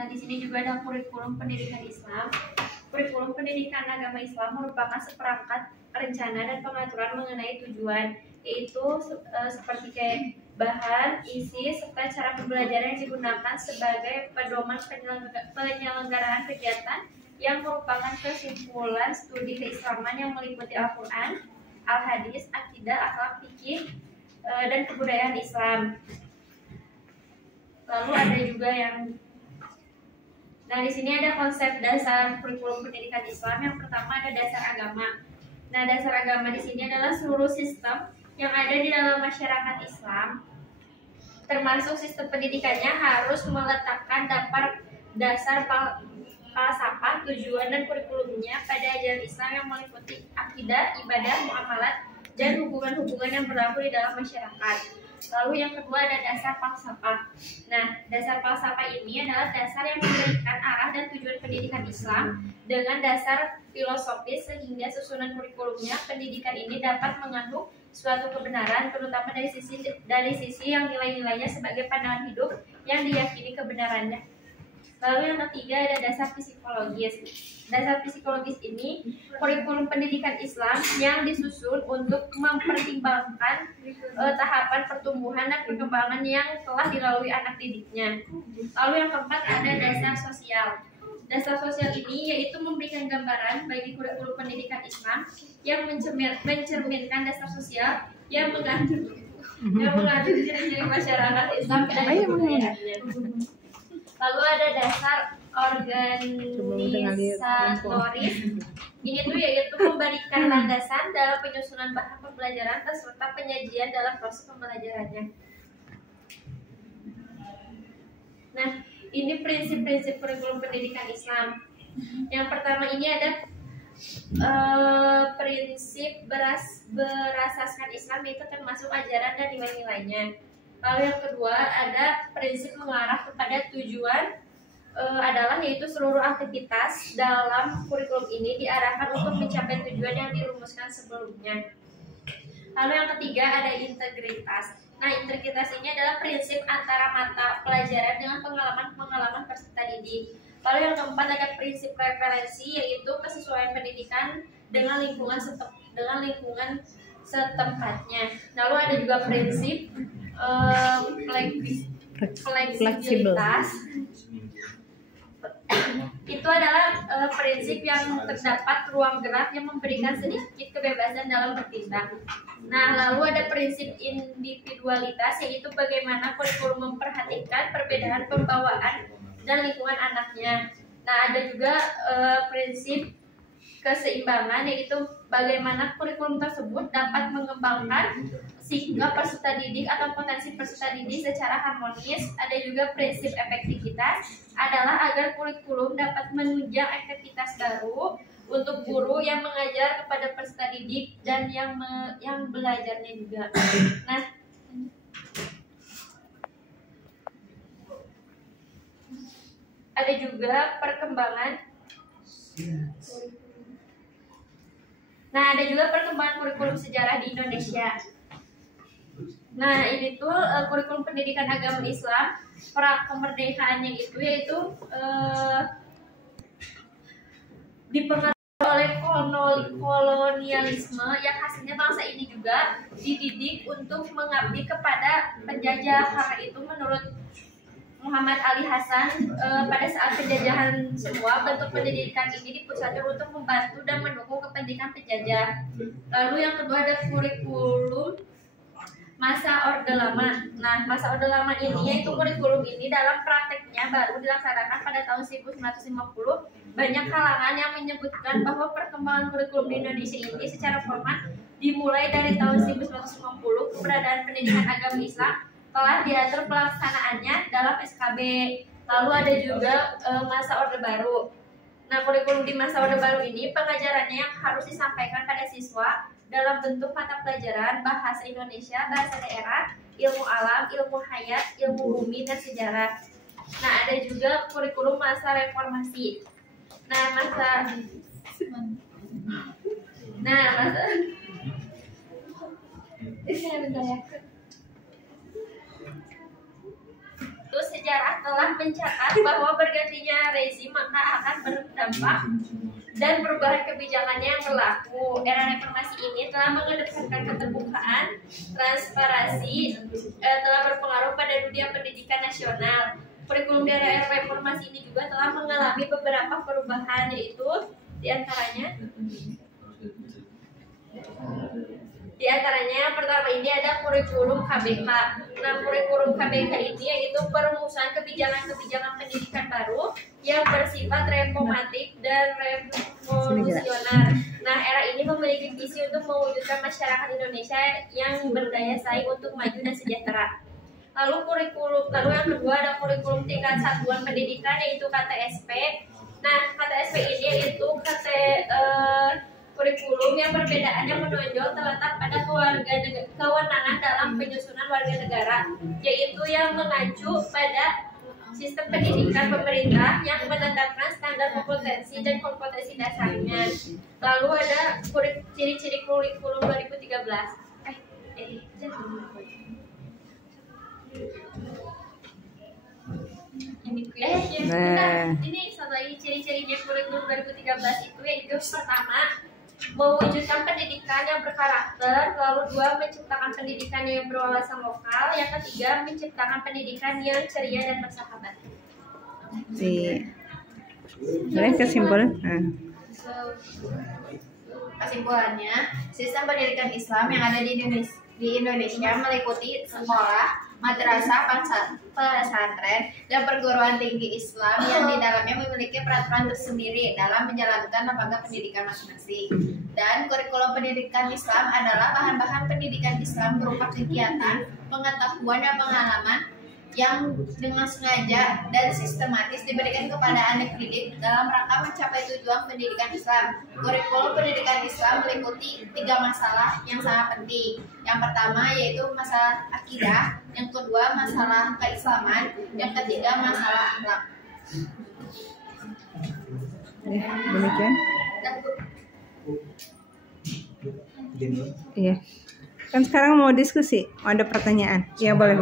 Nah, di sini juga ada kurikulum pendidikan Islam. Kurikulum pendidikan agama Islam merupakan seperangkat rencana dan pengaturan mengenai tujuan, yaitu seperti kayak bahan, isi, serta cara pembelajaran yang digunakan sebagai pedoman penyelenggaraan kegiatan yang merupakan kesimpulan studi keislaman yang meliputi Al-Quran, Al-Hadis, akidah, akhlak, fikih, dan kebudayaan Islam. Lalu ada juga yang Nah, di sini ada konsep dasar kurikulum pendidikan Islam. Yang pertama ada dasar agama. Nah, dasar agama di sini adalah seluruh sistem yang ada di dalam masyarakat Islam, termasuk sistem pendidikannya harus meletakkan dasar falsafah, tujuan dan kurikulumnya pada ajaran Islam yang meliputi akidah, ibadah, muamalat, dan hubungan-hubungan yang berlaku di dalam masyarakat. Lalu yang kedua ada dasar falsafah. Nah, dasar falsafah ini adalah dasar yang memberikan arah dan tujuan pendidikan Islam dengan dasar filosofis sehingga susunan kurikulumnya pendidikan ini dapat mengandung suatu kebenaran, terutama dari sisi yang nilai-nilainya sebagai pandangan hidup yang diyakini kebenarannya. Lalu yang ketiga ada dasar psikologis. Dasar psikologis ini kurikulum pendidikan Islam yang disusun untuk mempertimbangkan tahapan pertumbuhan dan perkembangan yang telah dilalui anak didiknya. Lalu yang keempat ada dasar sosial. Dasar sosial ini yaitu memberikan gambaran bagi kurikulum pendidikan Islam yang mencerminkan dasar sosial yang mengandung ciri-ciri masyarakat Islam dan kebudayaannya. Lalu ada dasar organisatoris. Ini tuh yaitu memberikan landasan dalam penyusunan bahan pembelajaran serta penyajian dalam proses pembelajarannya. Nah, ini prinsip-prinsip kurikulum pendidikan Islam. Yang pertama ini ada prinsip berasaskan Islam, itu termasuk ajaran dan nilai-nilainya. Lalu yang kedua ada prinsip mengarah kepada tujuan, adalah yaitu seluruh aktivitas dalam kurikulum ini diarahkan untuk mencapai tujuan yang dirumuskan sebelumnya. Lalu yang ketiga ada integritas. Nah, integritas ini adalah prinsip antara mata pelajaran dengan pengalaman peserta didik. Lalu yang keempat ada prinsip referensi, yaitu kesesuaian pendidikan dengan lingkungan setempatnya. Lalu ada juga prinsip fleksibilitas. Itu adalah prinsip yang terdapat ruang gerak yang memberikan sedikit kebebasan dalam bertindak. Nah, lalu ada prinsip individualitas, yaitu bagaimana kurikulum memperhatikan perbedaan pembawaan dan lingkungan anaknya. Nah, ada juga prinsip keseimbangan, yaitu bagaimana kurikulum tersebut dapat mengembangkan sikap peserta didik atau potensi peserta didik secara harmonis. Ada juga prinsip efektivitas, adalah agar kurikulum dapat menunjang aktivitas baru untuk guru yang mengajar kepada peserta didik dan yang belajarnya juga. Nah, ada juga perkembangan kurikulum sejarah di Indonesia. Nah, ini tuh kurikulum pendidikan agama Islam pra kemerdekaannya itu yaitu dipengaruhi oleh kolonialisme yang hasilnya bangsa ini juga dididik untuk mengabdi kepada penjajah. Karena itu menurut Muhammad Ali Hasan, pada saat penjajahan semua bentuk pendidikan ini dipusatkan untuk membantu dan mendukung kepentingan penjajah. Lalu yang kedua ada kurikulum masa Orde Lama. Nah, masa Orde Lama ini yaitu kurikulum ini dalam prakteknya baru dilaksanakan pada tahun 1950. Banyak kalangan yang menyebutkan bahwa perkembangan kurikulum di Indonesia ini secara formal dimulai dari tahun 1950. Keberadaan pendidikan agama Islam telah diatur pelaksanaannya dalam SKB. Lalu ada juga masa Orde Baru. Nah, kurikulum di masa Orde Baru ini pengajarannya yang harus disampaikan pada siswa dalam bentuk mata pelajaran bahasa Indonesia, bahasa daerah, ilmu alam, ilmu hayat, ilmu bumi, dan sejarah. Nah, ada juga kurikulum masa reformasi. Nah, sejarah telah mencatat bahwa bergantinya rezim maka akan berdampak dan perubahan kebijakannya yang berlaku. Era reformasi ini telah mengedepankan keterbukaan, transparansi, telah berpengaruh pada dunia pendidikan nasional. Kurikulum di era reformasi ini juga telah mengalami beberapa perubahan, yaitu di antaranya pertama ini ada kurikulum KBK. Nah, kurikulum KBK ini yaitu perumusan kebijakan-kebijakan pendidikan baru yang bersifat reformatif dan revolusioner. Nah, era ini memiliki visi untuk mewujudkan masyarakat Indonesia yang berdaya saing untuk maju dan sejahtera. Lalu yang kedua ada kurikulum tingkat satuan pendidikan yaitu KTSP. Nah, KTSP ini yaitu kurikulum yang perbedaannya menonjol terletak pada kewenangan dalam penyusunan warga negara, yaitu yang mengacu pada sistem pendidikan pemerintah yang menetapkan standar kompetensi dan kompetensi dasarnya. Lalu ada ciri-ciri kurikulum 2013. Ini satu lagi ciri-cirinya kurikulum 2013 itu yaitu pertama, mewujudkan pendidikan yang berkarakter, lalu dua, menciptakan pendidikan yang berwawasan lokal, yang ketiga, menciptakan pendidikan yang ceria dan bersahabat. Kesimpulannya, sistem pendidikan Islam yang ada di Indonesia meliputi sekolah, madrasah, pesantren, dan perguruan tinggi Islam yang di dalamnya memiliki peraturan tersendiri dalam menjalankan lembaga pendidikan masing-masing. Dan kurikulum pendidikan Islam adalah bahan-bahan pendidikan Islam berupa kegiatan, pengetahuan, dan pengalaman yang dengan sengaja dan sistematis diberikan kepada anak didik dalam rangka mencapai tujuan pendidikan Islam. Kurikulum pendidikan Islam meliputi 3 masalah yang sangat penting. Yang pertama yaitu masalah akidah, yang kedua masalah keislaman, yang ketiga masalah akhlak. Demikian. Iya. Kan sekarang mau diskusi, mau ada pertanyaan. Ya boleh.